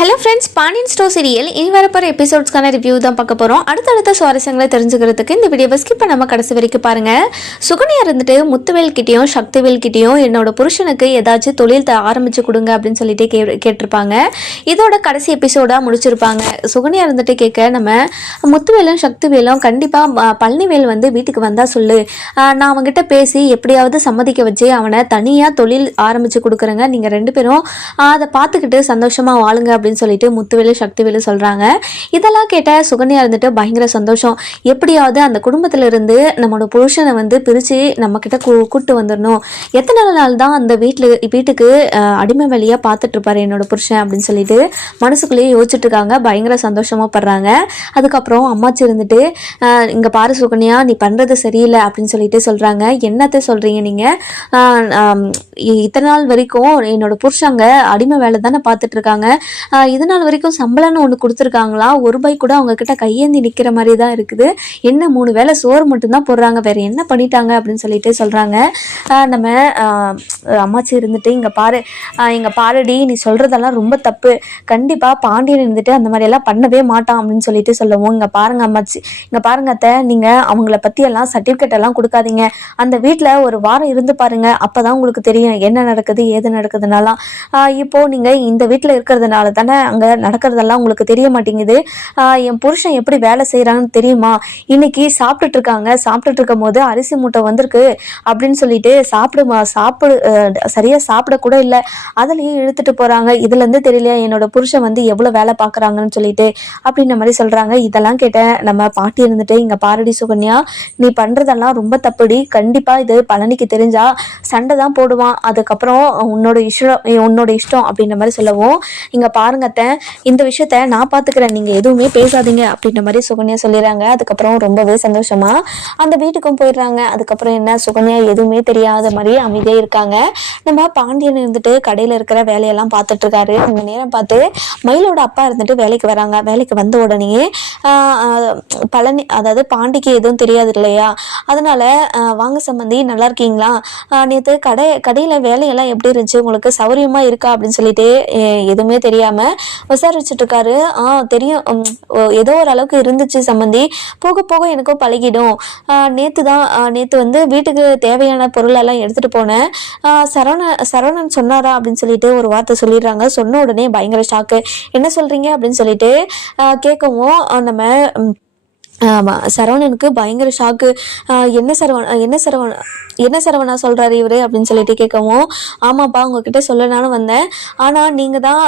Hello friends, Pandian store serial இனி வரப்போகிற எபிசோட்ஸ்க்கான review தான் பார்க்க போகிறோம். அடுத்தடுத்த சுவாரஸ்யங்களை தெரிஞ்சுக்கிறதுக்கு இந்த வீடியோவை ஸ்கிப் பண்ணாமல் கடைசி வரைக்கும் பாருங்கள். சுகன்யா இருந்துட்டு முத்துவேல்கிட்டையும் சக்திவேல்கிட்டையும் என்னோட புருஷனுக்கு ஏதாச்சும் தொழில் ஆரம்பித்து கொடுங்க அப்படின்னு சொல்லிட்டு கேட்டிருப்பாங்க. இதோட கடைசி எபிசோடாக முடிச்சிருப்பாங்க. சுகன்யா இருந்துட்டு கேட்க, நம்ம முத்துவேலும் சக்திவேலும் கண்டிப்பாக பழனிவேல் வந்து வீட்டுக்கு வந்தால் சொல்லு, நான் அவங்ககிட்ட பேசி எப்படியாவது சம்மதிக்க வச்சு அவனை தனியாக தொழில் ஆரம்பித்து கொடுக்குறேங்க, நீங்கள் ரெண்டு பேரும் அதை பார்த்துக்கிட்டு சந்தோஷமாக வாழுங்க அப்படின்னு சொல்லிட்டு முத்துவேலு சக்திவேலு சொல்றாங்க. இதெல்லாம் கேட்ட சுகன்யா இருந்துட்டு பயங்கர சந்தோஷம். எப்படியாவது அந்த குடும்பத்துல இருந்து நம்மளோட புருஷனை வந்து பிரிச்சு நம்ம கிட்ட கூட்டு வந்துடணும். எத்தனை நாள் தான் அந்த வீட்டுக்கு அடிமை வேலையா பார்த்துட்டு இருப்பாரு என்னோட புருஷன் அப்படின்னு சொல்லிட்டு மனசுக்குள்ளேயே யோசிச்சுட்டு இருக்காங்க. பயங்கர சந்தோஷமா படுறாங்க. அதுக்கப்புறம் அம்மாச்சி இருந்துட்டு, இங்க பாரு சுகன்யா, நீ பண்றது சரியில்லை அப்படின்னு சொல்லிட்டு சொல்றாங்க. என்னத்தை சொல்றீங்க நீங்க? இத்தனை நாள் வரைக்கும் என்னோட புருஷங்க அடிமை வேலை தானே பார்த்துட்டு இருக்காங்க. இது நாள் வரைக்கும் சம்பளம்னு ஒன்று கொடுத்துருக்காங்களா? ஒரு ரூபாய் கூட அவங்க கிட்ட கையேந்தி நிற்கிற மாதிரி தான் இருக்குது. என்ன 3 வேளை சோறு மட்டும்தான் போடுறாங்க, வேற என்ன பண்ணிட்டாங்க அப்படின்னு சொல்லிட்டு சொல்றாங்க. நம்ம அம்மாச்சி இருந்துட்டு, இங்க பாருடி, நீ சொல்றதெல்லாம் ரொம்ப தப்பு. கண்டிப்பா பாண்டியன் இருந்துட்டு அந்த மாதிரி எல்லாம் பண்ணவே மாட்டான் அப்படின்னு சொல்லிட்டு சொல்லுவோம். இங்க பாருங்க அம்மாச்சி, இங்க பாருங்க அத்தை, நீங்க அவங்கள பத்தி எல்லாம் சர்டிபிகேட் எல்லாம் கொடுக்காதீங்க. அந்த வீட்டுல ஒரு வாரம் இருந்து பாருங்க, அப்பதான் உங்களுக்கு தெரியும் என்ன நடக்குது ஏது நடக்குதுனாலாம். இப்போ நீங்க இந்த வீட்டுல இருக்கிறதுனால தானே அங்க நடக்கிறதெல்லாம் உங்களுக்கு தெரிய மாட்டேங்குது. என் புருஷன் எப்படி வேலை செய்யறாங்கன்னு தெரியுமா? இன்னைக்கு சாப்பிட்டுட்டு இருக்கும் போது அரிசி மூட்டை வந்திருக்கு அப்படின்னு சொல்லிட்டு சரியா சாப்பிட கூட இல்லை, அதுலயே இழுத்துட்டு போறாங்க. இதுல இருந்து தெரியலையா என்னோட புருஷன் வந்து எவ்வளவு வேலை பாக்குறாங்கன்னு சொல்லிட்டு அப்படின்ற மாதிரி சொல்றாங்க. இதெல்லாம் கேட்ட நம்ம பாட்டி இருந்துட்டு, இங்க பாரடி சுகன்யா, நீ பண்றதெல்லாம் ரொம்ப தப்புடி. கண்டிப்பா இது பழனிக்கு தெரிஞ்சா சண்டை தான் போடுவான். அதுக்கப்புறம் உன்னோட இஷ்டம் அப்படின்ற மாதிரி சொல்லவும், இங்க பாருங்க அத்தை, இந்த விஷயத்த நான் பாத்துக்கிறேன், நீங்க எதுவுமே பேசாதீங்க அப்படின்ற மாதிரி சுகன்யா சொல்லிடுறாங்க. அதுக்கப்புறம் ரொம்பவே சந்தோஷமா அந்த வீட்டுக்கும் போயிடுறாங்க. அதுக்கப்புறம் என்ன, சுகன்யா எதுவுமே தெரியாத மாதிரி அமைதியா இருக்காங்க. நம்ம பாண்டியன் இருந்துட்டு கடையில இருக்கிற வேலையெல்லாம் பார்த்துட்டு இருக்காரு. அந்த நேரம் பார்த்து மயிலோட அப்பா இருந்துட்டு வேலைக்கு வராங்க. வேலைக்கு வந்த உடனே பழனி, அதாவது பாண்டிக்கு எதுவும் தெரியாது இல்லையா, அதனால வாங்க சம்பந்தி, நல்லா இருக்கீங்களா, நேற்று கடையில வேலையெல்லாம் எப்படி இருந்துச்சு, உங்களுக்கு சௌரியமா இருக்கா அப்படின்னு சொல்லிட்டு எதுவுமே தெரியாம விசாரிச்சுட்டு இருக்காரு. தெரியும், ஏதோ ஒரு அளவுக்கு இருந்துச்சு சம்பந்தி, போக போக எனக்கும் பழகிடும். நேத்து வந்து வீட்டுக்கு தேவையான பொருள் எல்லாம் எடுத்துட்டு போனேன். சரவணன் சொன்னாரா அப்படின்னு சொல்லிட்டு ஒரு வார்த்தை சொல்லிடுறாங்க. சொன்ன உடனே பயங்கர ஷாக்கு. என்ன சொல்றீங்க அப்படின்னு சொல்லிட்டு கேட்கவும், நம்ம சரவணனுக்கு பயங்கர ஷாக்கு. என்ன சரவணா சொல்றாரு இவரு அப்படின்னு சொல்லிட்டு கேட்கவும், ஆமாப்பா உங்ககிட்ட சொல்லலான்னு வந்தேன், ஆனா நீங்க தான்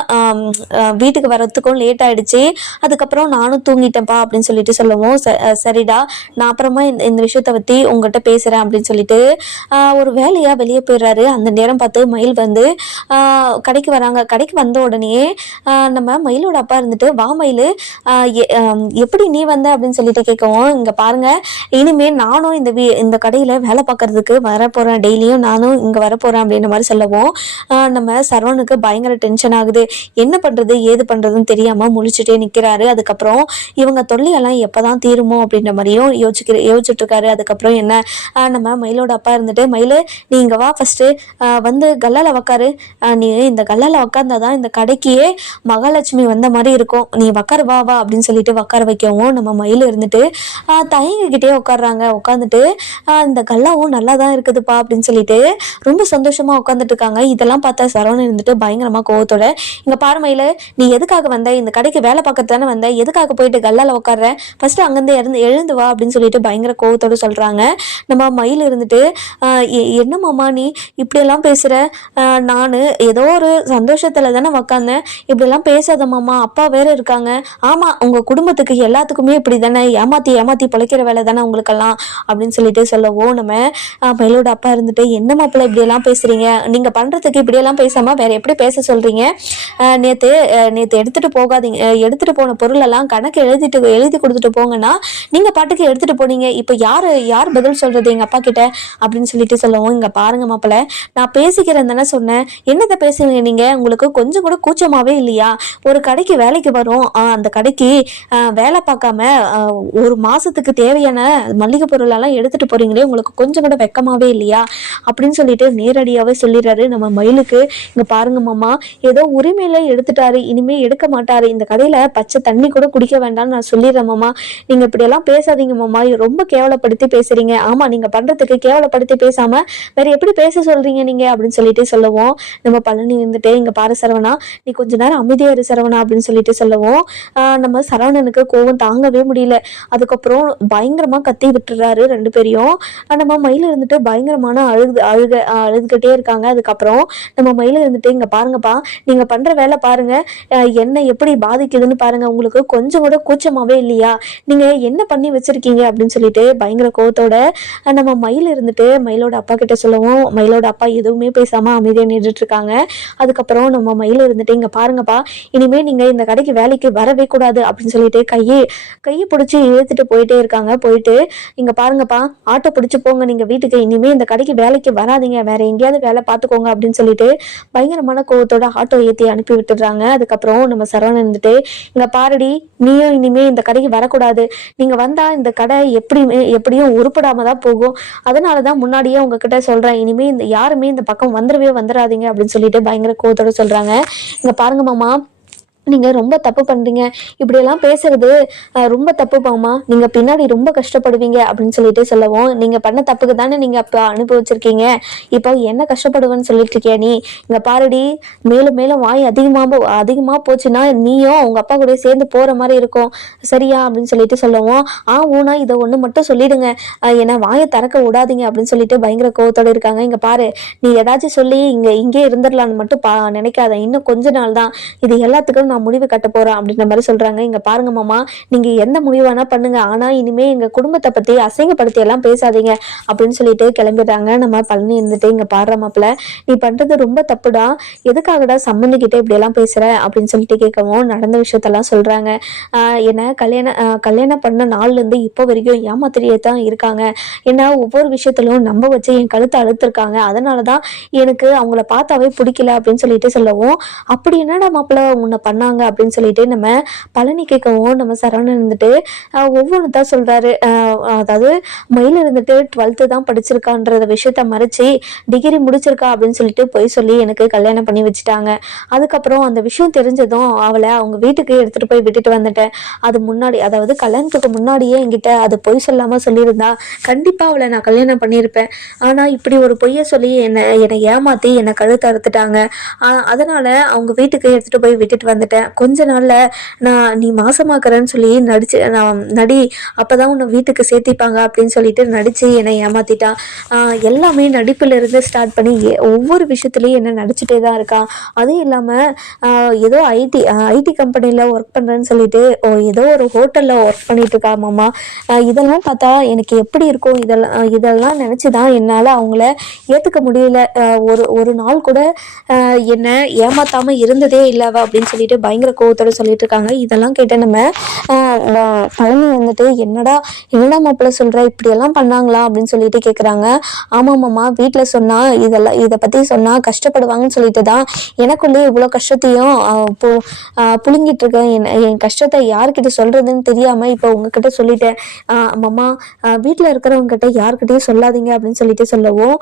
வீட்டுக்கு வர்றதுக்கும் லேட் ஆயிடுச்சு, அதுக்கப்புறம் நானும் தூங்கிட்டேன்ப்பா அப்படின்னு சொல்லிட்டு சொல்லவும், சரிடா, நான் அப்புறமா இந்த விஷயத்த பத்தி உங்ககிட்ட பேசுறேன் அப்படின்னு சொல்லிட்டு ஒரு வேலையா வெளியே போயிடுறாரு. அந்த நேரம் பார்த்து மயில் வந்து கடைக்கு வராங்க. கடைக்கு வந்த உடனே நம்ம மயிலோட அப்பா இருந்துட்டு, வா மயில், எப்படி நீ வந்த அப்படின்னு சொல்லிட்டு கேட்கவும், இங்க பாருங்க, இனிமே நானும் இந்த கடையில வேலை பார்க்கறதுக்கு வரப்போறேன், டெய்லியும் நானும் இங்க வரப்போறேன் அப்படின்ற மாதிரி சொல்லவும், நம்ம சரவணுக்கு பயங்கர டென்ஷன் ஆகுது. என்ன பண்றது ஏது பண்றதுன்னு தெரியாம முழிச்சுட்டே நிக்கிறாரு. அதுக்கப்புறம் இவங்க தொல்லையெல்லாம் எப்பதான் தீருமோ அப்படின்ற மாதிரியும் யோசிச்சுட்டு இருக்காரு. அதுக்கப்புறம் என்ன, நம்ம மயிலோட அப்பா இருந்துட்டு, மயிலு நீ இங்க வா, ஃபர்ஸ்ட் வந்து கல்லால உக்காரு, நீ இந்த கல்லால உக்காந்தாதான் இந்த கடைக்கே மகாலட்சுமி வந்த மாதிரி இருக்கும், நீ உக்காரு, வா வா அப்படின்னு சொல்லிட்டு உக்கார வைக்கவும், நம்ம மயில இருந்துட்டு தயங்கிக்கிட்டே உட்காடுறாங்க. உட்காந்துட்டு இந்த கல்லாவும் நல்லா தான் இருக்குதுப்பா அப்படின்னு சொல்லிட்டு ரொம்ப சந்தோஷமா உட்காந்துட்டு இருக்காங்க. இதெல்லாம் பார்த்தா சரவணன் இருந்துட்டு பயங்கரமா கோவத்தோட, இங்க பாரு மயில, நீ எதுக்காக வந்த, இந்த கடைக்கு வேலை பார்க்கறது தானே வந்த, எதுக்காக போயிட்டு கல்லால உட்காடுற, ஃபர்ஸ்ட் அங்கிருந்து எழுந்து வா அப்படின்னு சொல்லிட்டு பயங்கர கோவத்தோட சொல்றாங்க. நம்ம மயில் இருந்துட்டு, என்ன மாமா நீ இப்படியெல்லாம் பேசுற, நானு ஏதோ ஒரு சந்தோஷத்துல தானே உக்காந்தேன், இப்படியெல்லாம் பேசாத மாமா, அப்பா வேற இருக்காங்க. ஆமா, உங்க குடும்பத்துக்கு எல்லாத்துக்குமே இப்படி தானே, ஏமாத்தி பிழைக்கிற வேலை தானே உங்களுக்கெல்லாம் அப்படின்னு சொல்லிட்டு சொல்லவும், நம்ம மயிலோட அப்பா இருந்துட்டு, என்ன மாப்பிள்ள இப்படி எல்லாம் பேசுறீங்க, நீங்க பண்றதுக்கு இப்படி எல்லாம் பேசாம வேற எப்படி பேச சொல்றீங்க, நேத்து எடுத்துட்டு போன பொருள் எல்லாம் கணக்கு எழுதி கொடுத்துட்டு போங்கன்னா நீங்க பாட்டுக்கு எடுத்துட்டு போனீங்க, இப்ப யார் பதில் சொல்றது எங்க அப்பா கிட்ட அப்படின்னு சொல்லிட்டு சொல்லவும், இங்க பாருங்க மாப்பிள்ள, நான் பேசிக்கிறேன் தானே சொன்னேன், என்னத்தை பேசுவீங்க நீங்க, உங்களுக்கு கொஞ்சம் கூட கூச்சமாவே இல்லையா, ஒரு கடைக்கு வேலைக்கு வரும், அந்த கடைக்கு வேலை பார்க்காம ஒரு மாதத்துக்கு தேவையான மளிகை பொருளெல்லாம் எடுத்துகிட்டு போகிறீங்களே, உங்களுக்கு கொஞ்சம் கூட வெக்கமாவே இல்லையா அப்படின்னு சொல்லிட்டு நேரடியாகவே சொல்லிடுறாரு நம்ம மயிலுக்கு. இங்கே பாருங்க மாமா, ஏதோ உரிமையில எடுத்துட்டாரு, இனிமேல் எடுக்க மாட்டாரு, இந்த கடையில் பச்சை தண்ணி கூட குடிக்க வேண்டாம்னு நான் சொல்லிடுறேன் மாமா. நீங்கள் இப்படியெல்லாம் பேசாதீங்க மாமா, ரொம்ப கேவலப்படுத்தி பேசுகிறீங்க. ஆமாம், நீங்கள் பண்ணுறதுக்கு கேவலப்படுத்தி பேசாமல் வேறு எப்படி பேச சொல்கிறீங்க நீங்கள் அப்படின்னு சொல்லிட்டு சொல்லவும், நம்ம பழனி இருந்துட்டு இங்கே பாரு சரவணா, நீ கொஞ்ச நேரம் அமைதியாக இரு சரவணா அப்படின்னு சொல்லிட்டு சொல்லவும், நம்ம சரவணனுக்கு கோவம் தாங்கவே முடியல. அதுக்கப்புறம் பயங்கரமாக கத்தி விட்டுறாரு ரெண்டு பேரையும். நம்ம மயில் இருந்துட்டு பயங்கரமான அழுதுகிட்டே இருக்காங்க. அதுக்கப்புறம் நம்ம மயில் இருந்துட்டு இங்கே பாருங்கப்பா, நீங்கள் பண்ணுற வேலை பாருங்க, என்ன எப்படி பாதிக்குதுன்னு பாருங்க, உங்களுக்கு கொஞ்சம் கூட கூச்சமாகவே இல்லையா, நீங்கள் என்ன பண்ணி வச்சிருக்கீங்க அப்படின்னு சொல்லிட்டு பயங்கர கோவத்தோட நம்ம மயில் இருந்துட்டு மயிலோட அப்பா கிட்ட சொல்லவும், மயிலோட அப்பா எதுவுமே பேசாமல் அமைதியாக நின்றுட்டு இருக்காங்க. அதுக்கப்புறம் நம்ம மயில் இருந்துட்டு இங்கே பாருங்கப்பா, இனிமேல் நீங்கள் இந்த கடைக்கு வேலைக்கு வரவே கூடாது அப்படின்னு சொல்லிட்டு கையை பிடிச்சி இழுத்துட்டு போயிட்டே இருக்காங்க. போயிட்டு இங்கே பாருங்கப்பா, ஆட்டோ பிடிச்சி போங்க நீங்கள் வீட்டுக்கு, இனிமேல் இந்த கடைக்கு வேலைக்கு வராதிங்க, வேற எங்கேயாவது வேலை பார்த்துக்கோங்க அப்படின்னு சொல்லிட்டு பயங்கரமான கோவத்தோட ஆட்டோ ஏற்றி அனுப்பி விட்டுடுறாங்க. அதுக்கப்புறம் நம்ம சரவணன் இருந்துட்டு இங்கே பாருடி, நீயும் இனிமேல் இந்த கடைக்கு வரக்கூடாது, நீங்கள் வந்தால் இந்த கடை எப்படியும் உருப்படாம தான் போகும், அதனால தான் முன்னாடியே உங்ககிட்ட சொல்கிறேன், இனிமேல் யாருமே இந்த பக்கம் வந்துடாதீங்க அப்படின்னு சொல்லிட்டு பயங்கர கோவத்தோட சொல்கிறாங்க. இங்கே பாருங்க மாமா, நீங்கள் ரொம்ப தப்பு பண்ணுறீங்க, இப்படியெல்லாம் பேசுறது ரொம்ப தப்பு மாமா, நீங்கள் பின்னாடி ரொம்ப கஷ்டப்படுவீங்க அப்படின்னு சொல்லிட்டு சொல்லவும், நீங்கள் பண்ண தப்புக்கு தானே நீங்கள் அப்போ அனுபவிச்சிருக்கீங்க, இப்போ என்ன கஷ்டப்படுவேன்னு சொல்லிட்டு இருக்கியா நீ, இங்கே பாருடி, மேலும் மேலும் வாய் அதிகமாக போச்சுன்னா நீயும் உங்கள் அப்பா கூட சேர்ந்து போகிற மாதிரி இருக்கும் சரியா அப்படின்னு சொல்லிட்டு சொல்லவும், ஊனா இதை ஒன்று மட்டும் சொல்லிடுங்க, என்னை வாயை திறக்க விடாதீங்க அப்படின்னு சொல்லிட்டு பயங்கர கோவத்தோடு இருக்காங்க. இங்கே பாரு, நீ ஏதாச்சும் சொல்லி இங்கே இருந்துடலான்னு மட்டும் நினைக்காத, இன்னும் கொஞ்ச நாள் தான், இது எல்லாத்துக்கும் நான் முடிவு கட்ட போறேன் அப்படின்ற மாதிரி சொல்றாங்க. இங்க பாருங்க மாமா, நீங்க எந்த முடிவு வேணா பண்ணுங்க, ஆனா இனிமே எங்க குடும்பத்தை பத்தி அசிங்கப்படுத்தி எல்லாம் பேசாதீங்க அப்படின்னு சொல்லிட்டு கிளம்பிடுறாங்க. நம்ம பழனி இருந்துட்டு இங்க பாடுற மாப்பிள்ள, நீ பண்றது ரொம்ப தப்புடா, எதுக்காகடா சம்மந்திக்கிட்டே இப்படி எல்லாம் பேசுற அப்படின்னு சொல்லிட்டு கேட்கவும் நடந்த விஷயத்தெல்லாம் சொல்றாங்க. என்ன கல்யாணம் பண்ண நாள்ல இருந்து இப்போ வரைக்கும் ஏமாத்திரியே தான் இருக்காங்க, ஏன்னா ஒவ்வொரு விஷயத்திலும் நம்ப வச்சு என் கழுத்தை அழுத்திருக்காங்க, அதனாலதான் எனக்கு அவங்கள பார்த்தாவே பிடிக்கல அப்படின்னு சொல்லிட்டு சொல்லவும், அப்படி என்னடா மாப்பிள்ள உன்னை பண்ணாங்க அப்படின்னு சொல்லிட்டு நம்ம பழனி கேட்கவும், நம்ம சரவணன் இருந்துட்டு ஒவ்வொன்று தான் சொல்றாரு. அதாவது மயில் இருந்துட்டு 12th தான் படிச்சிருக்கான்ற விஷயத்த மறைச்சி டிகிரி முடிச்சிருக்கா அப்படின்னு சொல்லிட்டு போய் சொல்லி எனக்கு கல்யாணம் பண்ணி வச்சுட்டாங்க. அதுக்கப்புறம் அந்த விஷயம் தெரிஞ்சதும் அவளை அவங்க வீட்டுக்கு எடுத்துட்டு போய் விட்டுட்டு வந்துட்டேன். அது முன்னாடி, அதாவது கல்யாணத்துக்கு முன்னாடியே என்கிட்ட அது பொய் சொல்லாம சொல்லியிருந்தா கண்டிப்பா அவளை நான் கல்யாணம் பண்ணியிருப்பேன். ஆனா இப்படி ஒரு பொய்ய சொல்லி என்னை ஏமாத்தி என்னை கழுத்து அறுத்துட்டாங்க. அதனால அவங்க வீட்டுக்கு எடுத்துட்டு போய் விட்டுட்டு வந்துட்டேன். கொஞ்ச நாள்ல நீ மாசமாக்குறேன்னு சொல்லி நடி, அப்பதான் உன்னை வீட்டுக்கு சேர்த்திப்பாங்க அப்படின்னு சொல்லிட்டு நடிச்சு என்னை ஏமாத்திட்டான். எல்லாமே நடிப்புல இருந்து ஸ்டார்ட் பண்ணி ஒவ்வொரு விஷயத்துலயும் என்ன நடிச்சுட்டே தான் இருக்கான். அதுவும் இல்லாம ஏதோ ஐடி கம்பெனில ஒர்க் பண்றேன்னு சொல்லிட்டு ஏதோ ஒரு ஹோட்டல்ல ஒர்க் பண்ணிட்டு இருக்கா மாமா. இதெல்லாம் பார்த்தா எனக்கு எப்படி இருக்கும், இதெல்லாம் நினைச்சுதான் என்னால அவங்கள ஏத்துக்க முடியல. ஒரு நாள் கூட என்ன ஏமாத்தாம இருந்ததே இல்லவ அப்படின்னு சொல்லிட்டு பயங்கர கோவத்தோட சொல்லிட்டு இருக்காங்க. இதெல்லாம் கேட்ட நம்ம பழனி வந்துட்டு என்னடா மாப்பிள்ள சொல்ற, இப்படியெல்லாம் பண்ணாங்களா அப்படின்னு சொல்லிட்டு கேட்குறாங்க. ஆமாம்மாம்மா, வீட்டில் சொன்னா இதை பற்றி சொன்னா கஷ்டப்படுவாங்கன்னு சொல்லிட்டு தான் எனக்குள்ளே இவ்வளோ கஷ்டத்தையும் புழுங்கிட்டு இருக்கேன். என் கஷ்டத்தை யார்கிட்ட சொல்றதுன்னு தெரியாம இப்போ உங்ககிட்ட சொல்லிட்டேன். அம்மா, வீட்டில் இருக்கிறவங்க கிட்ட யார்கிட்டையும் சொல்லாதீங்க அப்படின்னு சொல்லிட்டு சொல்லவும்,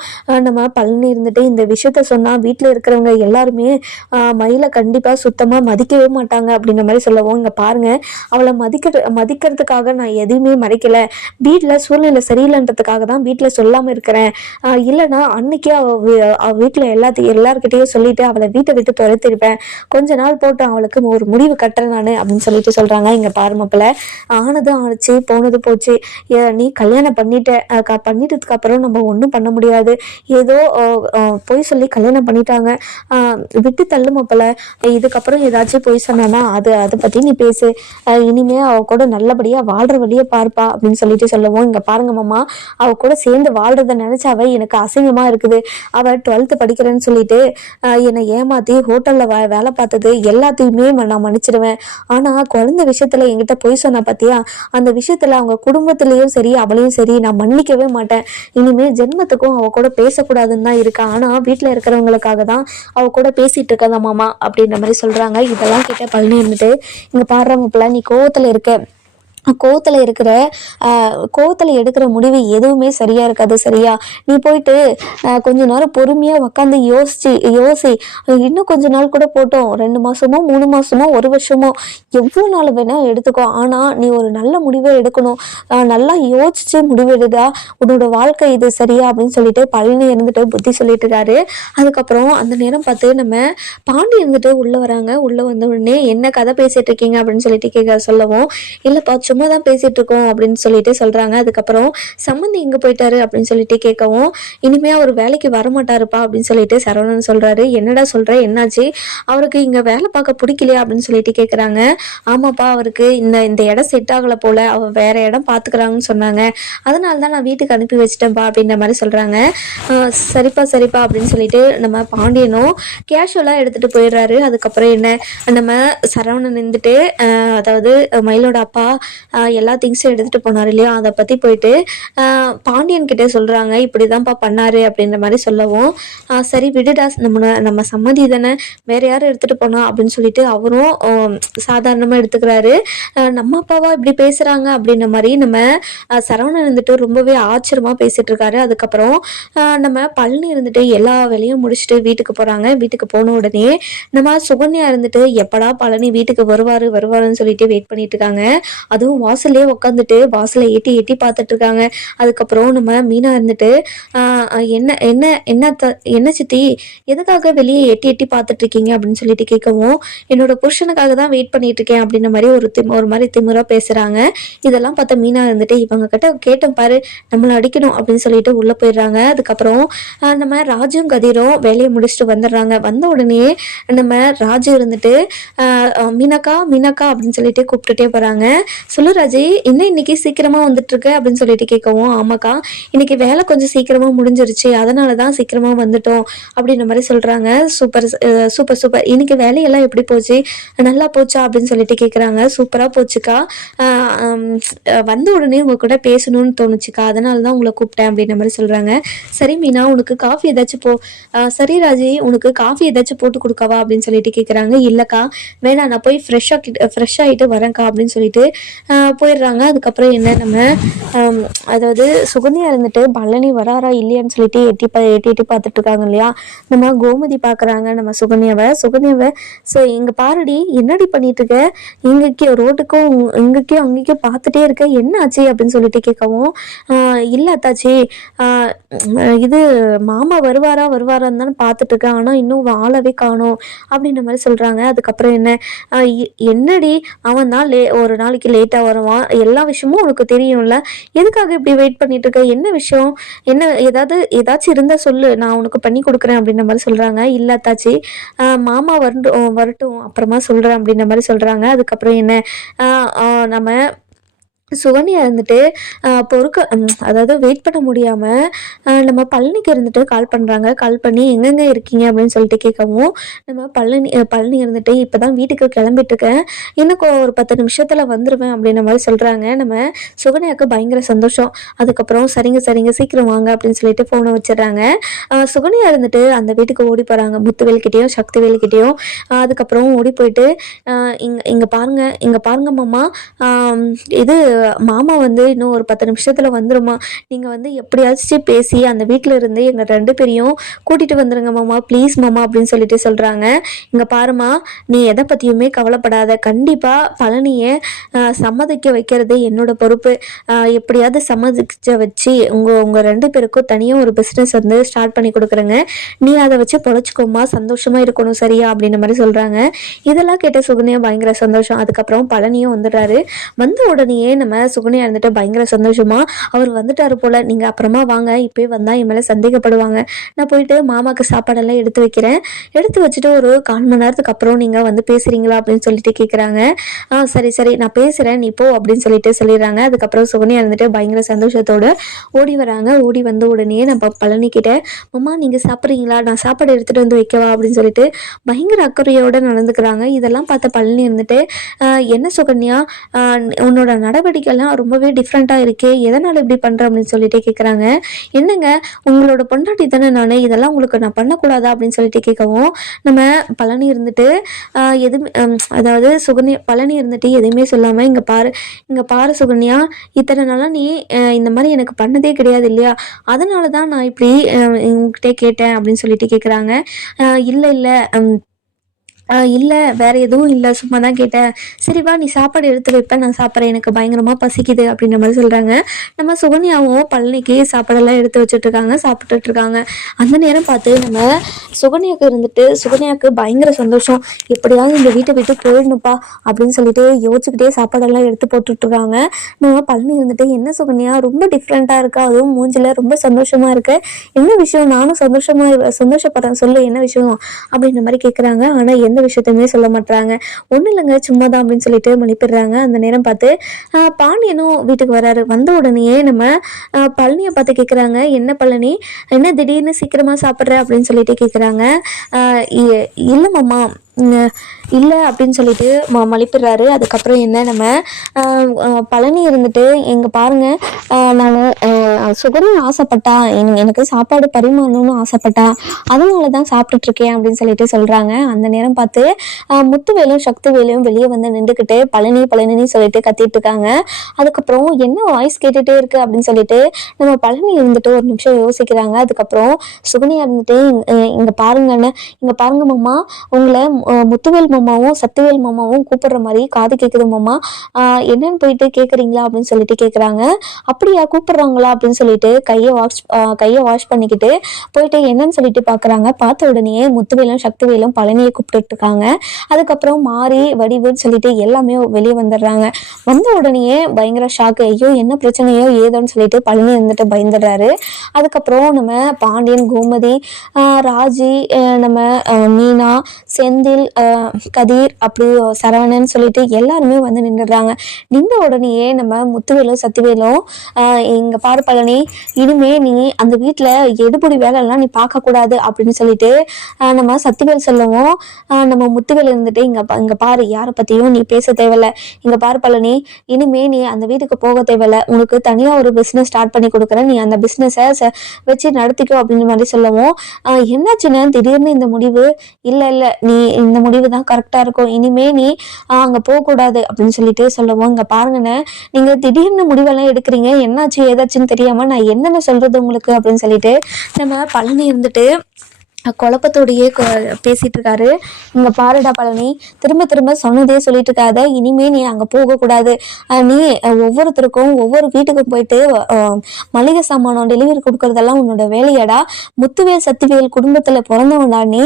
நம்ம பழனி இருந்துட்டு இந்த விஷயத்த சொன்னா வீட்டில் இருக்கிறவங்க எல்லாருமே மயில கண்டிப்பா சுத்தமா மதிக்கவே மாட்டாங்க அப்படின்ற மாதிரி சொல்லவும், இங்க பாருங்க, அவளை மதிக்கிறதுக்காக நான் எதையுமே மறைக்கல, வீட்டுல சூழ்நிலை சரியில்லைன்றதுக்காக தான் வீட்டுல சொல்லாம இருக்கிறேன். இல்லைன்னா அன்னைக்கே அவ வீட்டுல எல்லார்கிட்டையும் சொல்லிட்டு அவளை வீட்டை விட்டு துரத்திருப்பேன். கொஞ்ச நாள் போட்டு அவளுக்கு ஒரு முடிவு கட்டுறேன் நானு அப்படின்னு சொல்லிட்டு சொல்றாங்க. இங்க பாரு மாப்பிள்ள, ஆனது ஆச்சு, போனது போச்சு, நீ கல்யாணம் பண்ணிட்டதுக்கு அப்புறம் நம்ம ஒன்றும் பண்ண முடியாது. ஏதோ போய் சொல்லி கல்யாணம் பண்ணிட்டாங்க, விட்டு தள்ளு மாப்பிள்ள. இதுக்கப்புறம் ஏதாச்சும் போய் சொன்னானா அதை பத்தி நீ பேசு, இனிமே அவ கூட நல்லபடியா வாழ்ற வழியை பார்ப்பா அப்படின்னு சொல்லிட்டு சொல்லுவோம். இங்க பாருங்க மாமா, அவ கூட சேர்ந்து வாழ்றத நினைச்சாவே எனக்கு அசிங்கமா இருக்குது. அவ 12th படிக்கிறேன்னு சொல்லிட்டு என்னை ஏமாத்தி ஹோட்டல்ல வேலை பார்த்தது எல்லாத்தையுமே நான் மன்னிச்சிடுவேன். ஆனா குழந்தை விஷயத்துல என்கிட்ட போய் சொன்னா பாத்தியா, அந்த விஷயத்துல அவங்க குடும்பத்திலயும் சரி அவளையும் சரி நான் மன்னிக்கவே மாட்டேன். இனிமே ஜென்மத்துக்கும் அவ கூட பேசக்கூடாதுன்னு தான் இருக்கேன். ஆனா வீட்டுல இருக்கிறவங்களுக்காக தான் அவ கூட பேசிட்டு இருக்கதா மாமா அப்படின்ற மாதிரி சொல்றாங்க. இதெல்லாம் கேட்ட பழனி இருந்துட்டு, இங்க பாடுற மாப்பிள்ள, நீ கோவத்துல இருக்க, கோவத்தில் இருக்கிற கோவத்தில் எடுக்கிற முடிவு எதுவுமே சரியாக இருக்காது. சரியா? நீ போயிட்டு கொஞ்ச நேரம் பொறுமையாக உக்காந்து யோசி. இன்னும் கொஞ்ச நாள் கூட போட்டோம், 2 மாதமோ 3 மாதமோ 1 வருஷமோ எவ்வளோ நாள் வேணால் எடுத்துக்கோ. ஆனால் நீ ஒரு நல்ல முடிவை எடுக்கணும். நல்லா யோசிச்சு முடிவு எடுதா, உன்னோட வாழ்க்கை இது சரியா அப்படின்னு சொல்லிட்டு பழனி இருந்துட்டு புத்தி சொல்லிட்டு இருக்காரு. அதுக்கப்புறம் அந்த நேரம் பார்த்து நம்ம பாண்டி இருந்துட்டு உள்ளே வராங்க. உள்ளே வந்த உடனே என்ன கதை பேசிட்டு இருக்கீங்க அப்படின்னு சொல்லிட்டு சொல்லவும், இல்லைப்பா சும்மா தான் பேசிட்டு இருக்கோம் அப்படின்னு சொல்லிட்டு சொல்றாங்க. அதுக்கப்புறம் சம்மந்தி எங்க போயிட்டாரு அப்படின்னு சொல்லிட்டு கேட்கவும், இனிமே அவர் வேலைக்கு வரமாட்டாருப்பா அப்படின்னு சொல்லிட்டு சரவணன் சொல்றாரு. என்னடா சொல்ற, என்னாச்சு, அவருக்கு இங்க வேலை பார்க்க பிடிக்கலையா அப்படின்னு சொல்லிட்டு கேட்குறாங்க. ஆமாப்பா, அவருக்கு இந்த இந்த இடம் செட் ஆகலை போல, அவர் வேற இடம் பார்த்துக்கிறாங்கன்னு சொன்னாங்க, அதனால தான் நான் வீட்டுக்கு அனுப்பி வச்சிட்டேன்ப்பா அப்படின்ற மாதிரி சொல்றாங்க. சரிப்பா சரிப்பா அப்படின்னு சொல்லிட்டு நம்ம பாண்டியனும் கேஷுவலாக எடுத்துட்டு போயிடுறாரு. அதுக்கப்புறம் என்ன, நம்ம சரவணன் நின்றுட்டு அதாவது மயிலோட அப்பா எல்லா திங்ஸும் எடுத்துகிட்டு போனார் இல்லையா, அதை பற்றி போயிட்டு பாண்டியன் கிட்டே சொல்கிறாங்க. இப்படி தான்ப்பா பண்ணார் அப்படின்ற மாதிரி சொல்லவும், சரி விடுடா, நம்ம சம்மதி தானே, வேறு யாரும் எடுத்துகிட்டு போனா அப்படின்னு சொல்லிட்டு அவரும் சாதாரணமாக எடுத்துக்கிறாரு. நம்ம அப்பாவா இப்படி பேசுகிறாங்க அப்படின்ற மாதிரி நம்ம சரவணன் இருந்துட்டு ரொம்பவே ஆச்சரியமாக பேசிகிட்டு இருக்காரு. அதுக்கப்புறம் நம்ம பழனி இருந்துட்டு எல்லா வேலையும் முடிச்சுட்டு வீட்டுக்கு போகிறாங்க. வீட்டுக்கு போன உடனே நம்ம சுகன்யா இருந்துட்டு எப்படா பழனி வீட்டுக்கு வருவாருன்னு சொல்லிட்டு வெயிட் பண்ணிட்டு இருக்காங்க. அதுவும் வாசல்லே உட்காந்துட்டு வாசலை எட்டி எட்டி பார்த்துட்டு இருக்காங்க. அதுக்கப்புறம் நம்ம மீனா இருந்துட்டு என்ன என்ன என்ன என்ன சித்தி, எதுக்காக வெளியே எட்டி எட்டி பார்த்துட்டு இருக்கீங்க அப்படின்னு சொல்லிட்டு கேட்கவும், என்னோட புருஷனுக்காக தான் வெயிட் பண்ணிட்டு இருக்கேன் அப்படின்ற மாதிரி ஒரு மாதிரி திமிரா பேசுறாங்க. இதெல்லாம் பார்த்த மீனா இருந்துட்டு இவங்க கிட்ட கேட்டோம் பாரு, நம்மளை அடிக்கணும் அப்படின்னு சொல்லிட்டு உள்ள போயிடுறாங்க. அதுக்கப்புறம் நம்ம ராஜும் கதிரும் வேலையை முடிச்சுட்டு வந்துடுறாங்க. வந்த உடனே நம்ம ராஜு இருந்துட்டு மீனாக்கா மீனாக்கா அப்படின்னு சொல்லிட்டு கூப்பிட்டுட்டே போறாங்க. சொல்லு ராஜி, இன்னைக்கு சீக்கிரமா வந்துட்டு இருக்க அப்படின்னு சொல்லிட்டு கேட்கவும், ஆமாக்கா இன்னைக்கு வேலை கொஞ்சம் சீக்கிரமா முடிஞ்சிருச்சு, அதனாலதான் சீக்கிரமா வந்துட்டோம் அப்படின்ற மாதிரி சொல்றாங்க. சூப்பர் சூப்பர் சூப்பர், இன்னைக்கு வேலையெல்லாம் எப்படி போச்சு, நல்லா போச்சா அப்படின்னு சொல்லிட்டு கேட்குறாங்க. சூப்பரா போச்சுக்கா, வந்த உடனே உங்க கூட பேசணும்னு தோணுச்சுக்கா, அதனாலதான் உங்களை கூப்பிட்டேன் அப்படின்ற மாதிரி சொல்றாங்க. சரி மீனா, உனக்கு காஃபி ஏதாச்சும் சரி ராஜி, உனக்கு காஃபி ஏதாச்சும் போட்டு கொடுக்கவா அப்படின்னு சொல்லிட்டு கேட்குறாங்க. இல்லக்கா வேணாம், நான் போய் ஃப்ரெஷ் ஆகிட்டு வரேன்க்கா அப்படின்னு சொல்லிட்டு போயிடுறாங்க. அதுக்கப்புறம் என்ன, நம்ம அதாவது சுகன்யா இருந்துட்டு பழனி வராரா இல்லையான்னு சொல்லிட்டு எட்டி எட்டி பார்த்துட்டு இருக்காங்க இல்லையா, நம்ம கோமதி பார்க்குறாங்க நம்ம சுகன்யாவை. ஸோ இங்கே பாருடி, என்னடி பண்ணிட்டு இருக்க, இங்கேயும் ரோட்டுக்கும் இங்கேயும் அங்கேயும் பார்த்துட்டே இருக்க, என்ன ஆச்சு அப்படின்னு சொல்லிட்டு கேட்கவும், இல்லை அத்தாச்சி, இது மாமா வருவாரான்னு தானே பார்த்துட்டு இருக்கேன், ஆனால் இன்னும் ஆளவே காணோம் அப்படின்ற மாதிரி சொல்கிறாங்க. அதுக்கப்புறம் என்ன, என்னடி அவன் தான் ஒரு நாளைக்கு லேட்டாக வருவான், எல்லா விஷயமும் உனக்கு தெரியும்ல, எதுக்காக இப்படி வெயிட் பண்ணிட்டு இருக்க, என்ன விஷயம், என்ன ஏதாச்சும் இருந்தால் சொல்லு, நான் உனக்கு பண்ணி கொடுக்குறேன் அப்படின்ற மாதிரி சொல்கிறாங்க. இல்லை அத்தாச்சி, மாமா வரட்டும் அப்புறமா சொல்கிறேன் அப்படின்ற மாதிரி சொல்கிறாங்க. அதுக்கப்புறம் என்ன, நம்ம சுகன்யா இருந்துட்டு அதாவது வெயிட் பண்ண முடியாமல் நம்ம பழனிக்கு இருந்துட்டு கால் பண்ணுறாங்க. கால் பண்ணி எங்கெங்கே இருக்கீங்க அப்படின்னு சொல்லிட்டு கேட்கவும், நம்ம பழனி இருந்துட்டு இப்போ தான் வீட்டுக்கு கிளம்பிட்டுருக்கேன், இன்னும் ஒரு 10 நிமிஷத்தில் வந்துடுவேன் அப்படின்ற மாதிரி சொல்கிறாங்க. நம்ம சுகன்யாவுக்கு பயங்கர சந்தோஷம். அதுக்கப்புறம் சரிங்க சீக்கிரம் வாங்க அப்படின்னு சொல்லிட்டு ஃபோனை வச்சிடுறாங்க. சுகன்யா இருந்துட்டு அந்த வீட்டுக்கு ஓடி போகிறாங்க, முத்துவேல்கிட்டையும் சக்திவேல்கிட்டையும். அதுக்கப்புறம் ஓடி போயிட்டு இங்கே பாருங்க மாமா, இது மாமா வந்து இன்னும் ஒரு 10 நிமிஷத்துல வந்துருமா, நீங்க வந்து எப்படியாச்சும் பேசி அந்த வீட்டுல இருந்து எங்க 2 பேரையும் கூட்டிட்டு வந்துருங்க மாமா, ப்ளீஸ் மாமா அப்படின்னு சொல்லிட்டு சொல்றாங்க. இங்க பாருமா, நீ எதை பத்தியுமே கவலைப்படாத, கண்டிப்பா பழனியை சம்மதிக்க வைக்கிறது என்னோட பொறுப்பு, எப்படியாவது சம்மதிக்க வச்சு உங்க 2 பேருக்கும் தனியா ஒரு பிசினஸ் வந்து ஸ்டார்ட் பண்ணி கொடுக்குறேங்க, நீ அதை வச்சு பொழைச்சிக்கோமா, சந்தோஷமா இருக்கணும் சரியா அப்படின்ற மாதிரி சொல்றாங்க. இதெல்லாம் கேட்ட சுகன்யா பயங்கர சந்தோஷம். அதுக்கப்புறம் பழனியும் வந்துடுறாரு. வந்த உடனே நம்ம சுகன்யா இருந்துட்டு பயங்கர சந்தோஷமா, அவர் வந்துட்டாரு போல, நீங்க அப்புறமா வாங்க, இப்பயே வந்தா என் மேல சந்தேகப்படுவாங்க, நான் போயிட்டு மாமாக்கு சாப்பாடெல்லாம் எடுத்து வைக்கிறேன், எடுத்து வச்சுட்டு ஒரு 1/4 மணி நேரத்துக்கு அப்புறம் நீங்க வந்து பேசுறீங்களா அப்படின்னு சொல்லிட்டு கேட்குறாங்க. சரி நான் பேசுறேன், நீ போ அப்படின்னு சொல்லிட்டு சொல்லிடுறாங்க. அதுக்கப்புறம் சுகன்யா இருந்துட்டு பயங்கர சந்தோஷத்தோட ஓடி வராங்க. ஓடி வந்த உடனே நம்ம பழனி கிட்ட, அம்மா நீங்க சாப்பிட்றீங்களா, நான் சாப்பாடு எடுத்துட்டு வந்து வைக்கவா அப்படின்னு சொல்லிட்டு பயங்கர அக்கறையோட நடந்துக்கிறாங்க. இதெல்லாம் பார்த்த பழனி இருந்துட்டு, என்ன சுகன்யா, உன்னோட நடவடிக்கை பொண்டாட்டிக்கெல்லாம் ரொம்பவே டிஃப்ரெண்ட்டாக இருக்கே, எதனால் இப்படி பண்ணுற அப்படின்னு சொல்லிட்டு கேட்குறாங்க. என்னங்க உங்களோட பொண்டாட்டி தானே நான், இதெல்லாம் உங்களுக்கு நான் பண்ணக்கூடாதா அப்படின்னு சொல்லிட்டு கேட்கவும், நம்ம பழனி இருந்துட்டு எதுவுமே அதாவது பழனி இருந்துட்டு எதுவுமே சொல்லாமல், இங்கே பாரு சுகன்யா, இத்தனை நாளாக நீ இந்த மாதிரி எனக்கு பண்ணதே கிடையாது இல்லையா, அதனால தான் நான் இப்படி உங்ககிட்ட கேட்டேன் அப்படின்னு சொல்லிட்டு கேட்குறாங்க. இல்லை இல்லை இல்லை வேற எதுவும் இல்லை, சும்மா தான் கேட்டேன். சரி வா, நீ சாப்பாடு எடுத்து வைப்பேன், நான் சாப்பிட்றேன், எனக்கு பயங்கரமாக பசிக்குது அப்படின்ற மாதிரி சொல்கிறாங்க. நம்ம சுகன்யாவும் பழனிக்கு சாப்பாடெல்லாம் எடுத்து வச்சுட்ருக்காங்க, சாப்பிட்டுட்ருக்காங்க. அந்த நேரம் பார்த்து நம்ம சுகன்யாவுக்கு பயங்கர சந்தோஷம். எப்படியாவது இந்த வீட்டை விட்டு போயிடணுப்பா அப்படின்னு சொல்லிட்டு யோசிச்சுக்கிட்டே சாப்பாடெல்லாம் எடுத்து போட்டுட்ருக்காங்க. நம்ம பழனி இருந்துட்டு, என்ன சுகன்யா ரொம்ப டிஃப்ரெண்ட்டாக இருக்கா, அதுவும் மூஞ்சில் ரொம்ப சந்தோஷமாக இருக்கு, என்ன விஷயம், நானும் சந்தோஷப்படுறேன், சொல்லு என்ன விஷயம் அப்படின்ற மாதிரி கேட்குறாங்க. ஆனால் எந்த விஷயத்தையுமே சொல்ல மாட்டாங்க. ஒன்றும் இல்லைங்க சும்மா தான் அப்படின்னு சொல்லிட்டு மன்னிப்பிடுறாங்க. அந்த நேரம் பார்த்து பாண்டியனும் வீட்டுக்கு வராரு. வந்த உடனேயே நம்ம பழனியை பார்த்து கேட்குறாங்க, என்ன பழனி, என்ன திடீர்னு சீக்கிரமா சாப்பிட்ற அப்படின்னு சொல்லிட்டு கேட்குறாங்க. இல்லை மாமா இல்லை அப்படின்னு சொல்லிட்டு மலிப்பிடுறாரு. அதுக்கப்புறம் என்ன, நம்ம பழனி இருந்துட்டு, எங்க பாருங்க, நான் சுகரும் ஆசைப்பட்டா, எனக்கு சாப்பாடு பரிமாறணும்னு ஆசைப்பட்டா, அதனால தான் சாப்பிட்டுட்ருக்கேன் அப்படின்னு சொல்லிட்டு சொல்கிறாங்க. அந்த நேரம் பார்த்து முத்துவேலும் சக்திவேலும் வெளியே வந்து நின்றுக்கிட்டு பழனின்னு சொல்லிட்டு கத்திட்டு இருக்காங்க. அதுக்கப்புறம் என்ன வாய்ஸ் கேட்டுகிட்டே இருக்கு அப்படின்னு சொல்லிட்டு நம்ம பழனி இருந்துட்டு ஒரு நிமிஷம் யோசிக்கிறாங்க. அதுக்கப்புறம் சுகன்யா இருந்துட்டு, இங்கே பாருங்க மாமா, உங்களை முத்துவேல் மாமாவும் சத்துவேல் மாமாவும் கூப்பிடுற மாதிரி காது கேட்குது மாமா, என்னன்னு போயிட்டு கேட்குறீங்களா அப்படின்னு சொல்லிட்டு கேட்குறாங்க. அப்படியா, கூப்பிடுறாங்களா அப்படின்னு சொல்லிட்டு கையை வாஷ் பண்ணிக்கிட்டு போயிட்டு என்னன்னு சொல்லிட்டு பார்க்குறாங்க. பார்த்த உடனே முத்துவேலும் சக்திவேலும் பழனியை கூப்பிட்டு இருக்காங்க. அதுக்கப்புறம் மாறி வடிவுன்னு சொல்லிட்டு எல்லாமே வெளியே வந்துடுறாங்க. வந்த உடனேயே பயங்கர ஷாக்கு, ஐயோ என்ன பிரச்சனையோ ஏதோன்னு சொல்லிட்டு பழனி இருந்துட்டு பயந்துடுறாரு. அதுக்கப்புறம் நம்ம பாண்டியன், கோமதி, ராஜி, நம்ம மீனா, செந்தில், கதிர், அப்படி சரவணன் சொல்லிட்டு எல்லாருமே வந்து நின்றுடுறாங்க. நின்ற உடனேயே நம்ம முத்துவேலும் சத்திவேலும், இங்க பாரு பழனி, இனிமே நீ அந்த வீட்டில் எடுபடி வேலைலாம் நீ பார்க்கக்கூடாது அப்படின்னு சொல்லிட்டு நம்ம சத்திவேல் சொல்லவும், நம்ம முத்துவேல் இருந்துட்டு, இங்க பாரு, யாரை பற்றியும் நீ பேச தேவையில்ல, இங்க பாரு பழனி, இனிமே நீ அந்த வீட்டுக்கு போக தேவையில்ல, உனக்கு தனியாக ஒரு பிஸ்னஸ் ஸ்டார்ட் பண்ணி கொடுக்குறேன், நீ அந்த பிஸ்னஸை வச்சு நடத்திக்கோ அப்படின்ற மாதிரி சொல்லவும், என்னாச்சுன்னா திடீர்னு இந்த முடிவு, இல்லை நீ இந்த முடிவு தான் கரெக்டாக இருக்கும், இனிமே நீ அங்கே போகக்கூடாது அப்படின்னு சொல்லிட்டு சொல்லவும், இங்கே பாருங்கண்ணே, நீங்கள் திடீர்னு முடிவெல்லாம் எடுக்கிறீங்க, என்னாச்சு ஏதாச்சுன்னு தெரியாமல் நான் என்னென்ன சொல்கிறது உங்களுக்கு அப்படின்னு சொல்லிட்டு நம்ம பழனி இருந்துட்டு குழப்பத்தோடையே பேசிட்டு இருக்காரு. இங்க பாருடா பழனி, திரும்ப திரும்ப சொன்னதே சொல்லிட்டு இருக்காத, இனிமே நீ அங்க போகக்கூடாது, நீ ஒவ்வொருத்தருக்கும் ஒவ்வொரு வீட்டுக்கும் போயிட்டு மளிகை சாமானம் டெலிவரி கொடுக்கறதெல்லாம் உன்னோட வேலையாடா, முத்துவேல் சத்திவேல் குடும்பத்துல பிறந்தவன்டா நீ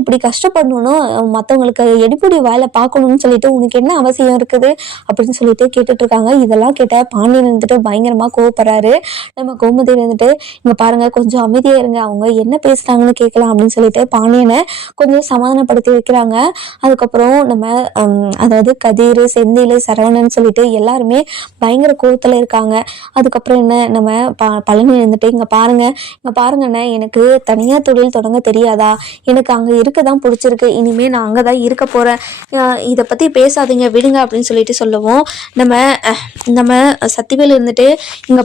இப்படி கஷ்டப்படணும், மற்றவங்களுக்கு எடுப்படி வேலை பார்க்கணும்னு சொல்லிட்டு உனக்கு என்ன அவசியம் இருக்குது அப்படின்னு சொல்லிட்டு கேட்டுட்டு இருக்காங்க. இதெல்லாம் கேட்ட பாண்டியன் வந்துட்டு பயங்கரமா கோவப்படுறாரு. நம்ம கோமதி வந்துட்டு, இங்க பாருங்க கொஞ்சம் அமைதியா இருங்க, அவங்க என்ன பேசுறாங்கன்னு கேட்கலாம் அப்படின்னு சொல்லிட்டு பாண்டியனை கொஞ்சம் சமாதானப்படுத்தி வைக்கிறாங்க. அதுக்கப்புறம் நம்ம அதாவது கதிர், செந்தில், சரவணன் சொல்லிட்டு எல்லாருமே பயங்கர கோவத்துல இருக்காங்க. அதுக்கப்புறம் என்ன, நம்ம பழனி இருந்துட்டு, இங்க பாருங்கண்ணே, எனக்கு தனியா தொழில் தொடங்க தெரியாதா, எனக்கு அங்க இருக்கதான் பிடிச்சிருக்கு, இனிமே நான் அங்கதான் இருக்க போறேன், இதை பத்தி பேசாதீங்க விடுங்க அப்படின்னு சொல்லிட்டு சொல்லவும், நம்ம சத்திவேல் இருந்துட்டு, இங்க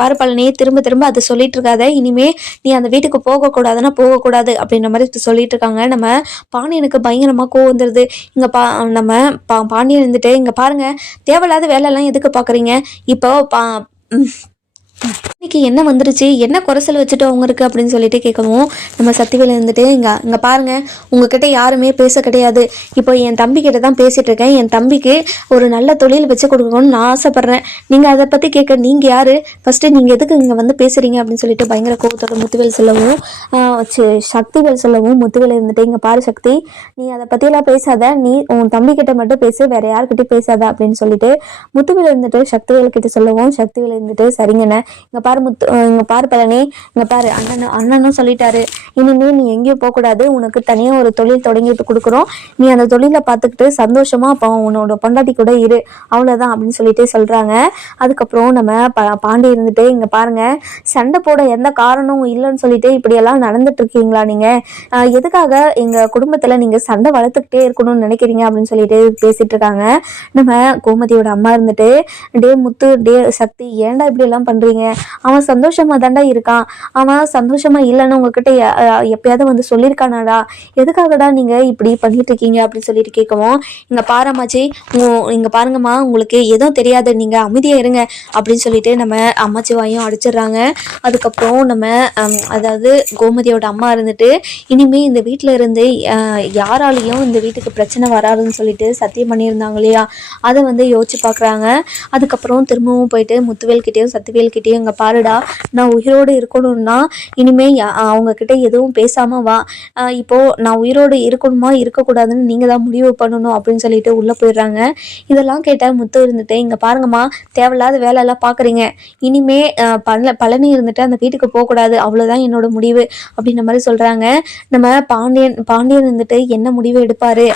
பாரு பழனி, திரும்ப அதை சொல்லிட்டு இருக்காத, இனிமே நீ அந்த வீட்டுக்கு போகக்கூடாதுன்னா போகக்கூடாது அப்படின்ற மாதிரி சொல்லிட்டு இருக்காங்க. நம்ம பாண்டியனுக்கு பயங்கரமா கோவம் வந்துருது. இங்க நம்ம பாண்டியன் இருந்துட்டு, இங்க பாருங்க, தேவையில்லாத வேலை எல்லாம் எதுக்கு பாக்குறீங்க, இப்போ இன்னைக்கு என்ன வந்துருச்சு, என்ன குறைசல் வச்சுட்டு அவங்க இருக்கு அப்படின்னு சொல்லிட்டு கேட்கவும், நம்ம சத்திவேல இருந்துட்டு, இங்க பாருங்க, உங்ககிட்ட யாருமே பேச கிடையாது, இப்போ என் தம்பி கிட்ட தான் பேசிட்டு இருக்கேன், என் தம்பிக்கு ஒரு நல்ல தொழில் வச்சு கொடுக்கணும்னு நான் ஆசைப்படுறேன், நீங்க அதை பத்தி கேட்க நீங்க யாரு, ஃபர்ஸ்ட் நீங்க எதுக்கு இங்க வந்து பேசுறீங்க அப்படின்னு சொல்லிட்டு பயங்கர கோவத்தோட முத்துவேல் சொல்லவும், சக்திவேல் சொல்லவும், முத்துவேல் இருந்துட்டு, இங்க பாரு சக்தி, நீ அதை பத்தியெல்லாம் பேசாத, நீ உன் தம்பி கிட்ட மட்டும் பேசு, வேற யாருக்கிட்டையும் பேசாத அப்படின்னு சொல்லிட்டு முத்துவேல் இருந்துட்டு சக்திவேல் கிட்ட சொல்லவும், சக்திவேல் இருந்துட்டு, சரிங்கண்ணே, இங்கே பாரு முத்து, இங்கே பாரு பழனி, இங்கே பாரு அண்ணனும் சொல்லிட்டாரு, இனிமேல் நீ எங்கேயும் போகக்கூடாது, உனக்கு தனியாக ஒரு தொழில் தொடங்கிட்டு கொடுக்குறோம், நீ அந்த தொழிலை பார்த்துக்கிட்டு சந்தோஷமா அப்போ உன்னோட பொண்டாட்டி கூட இரு, அவ்வளோதான் அப்படின்னு சொல்லிட்டு சொல்கிறாங்க. அதுக்கப்புறம் நம்ம பாண்டி இருந்துட்டு, இங்கே பாருங்க, சண்டை போட எந்த காரணமும் இல்லைன்னு சொல்லிட்டு இப்படியெல்லாம் நடந்துட்டு இருக்கீங்களா நீங்கள், எதுக்காக எங்கள் குடும்பத்தில் நீங்கள் சண்டை வளர்த்துக்கிட்டே இருக்கணும்னு நினைக்கிறீங்க அப்படின்னு சொல்லிட்டு பேசிட்டு இருக்காங்க. நம்ம கோமதியோட அம்மா இருந்துட்டு, டே முத்து, டே சக்தி, ஏன்டா இப்படி எல்லாம் பண்றீங்க, அவன் சந்தோஷமா தாண்டா இருக்கான், அவன் சந்தோஷமா இல்லைன்னு உங்ககிட்ட எப்பயாவது வந்து சொல்லியிருக்கானாடா, எதுக்காகடா நீங்க இப்படி பண்ணிட்டு இருக்கீங்க அப்படின்னு சொல்லிட்டு கேட்கவும், இங்க பாரம்மாச்சி, இங்க பாருங்கம்மா, உங்களுக்கு எதுவும் தெரியாது, நீங்க அமைதியா இருங்க அப்படின்னு சொல்லிட்டு நம்ம அம்மாச்சி வாயும் அடிச்சிடுறாங்க. அதுக்கப்புறம் நம்ம அதாவது கோமதியோட அம்மா இருந்துட்டு, இனிமே இந்த வீட்டில் இருந்து யாராலையும் இந்த வீட்டுக்கு பிரச்சனை வராதுன்னு சொல்லிட்டு சத்தியம் பண்ணியிருந்தாங்க இல்லையா, அதை வந்து யோசிச்சு பார்க்குறாங்க. அதுக்கப்புறம் திரும்பவும் போயிட்டு முத்துவேல்கிட்டையும் சத்துவேல்கிட்டையும், இங்கே பாருடா, நான் உயிரோடு இருக்கணும்னா இனிமே அவங்கக்கிட்ட எதுவும் பேசாமல் வா, இப்போது நான் உயிரோடு இருக்கணுமா இருக்கக்கூடாதுன்னு நீங்கள் தான் முடிவு பண்ணணும் அப்படின்னு சொல்லிட்டு உள்ளே போயிடுறாங்க. இதெல்லாம் கேட்டால் முத்து இருந்துட்டு, இங்கே பாருங்கம்மா, தேவையில்லாத வேலையெல்லாம் பார்க்குறீங்க, இனிமே பழனி இருந்துட்டு அந்த வீட்டுக்கு போகக்கூடாது, அவ்வளோதான் என்னோட முடிவு அப்படின்ற மாதிரி சொல்கிறாங்க. நம்ம பாண்டியன் இருந்துட்டு என்ன முடிவு எடுப்பார்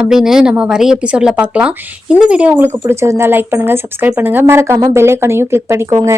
அப்படின்னு நம்ம வர எபிசோடில் பார்க்கலாம். இந்த வீடியோ உங்களுக்கு பிடிச்சிருந்தா லைக் பண்ணுங்கள், சப்ஸ்கிரைப் பண்ணுங்கள், மறக்காமல் பெல் ஐக்கானையும் கிளிக் பண்ணிக்கோங்க.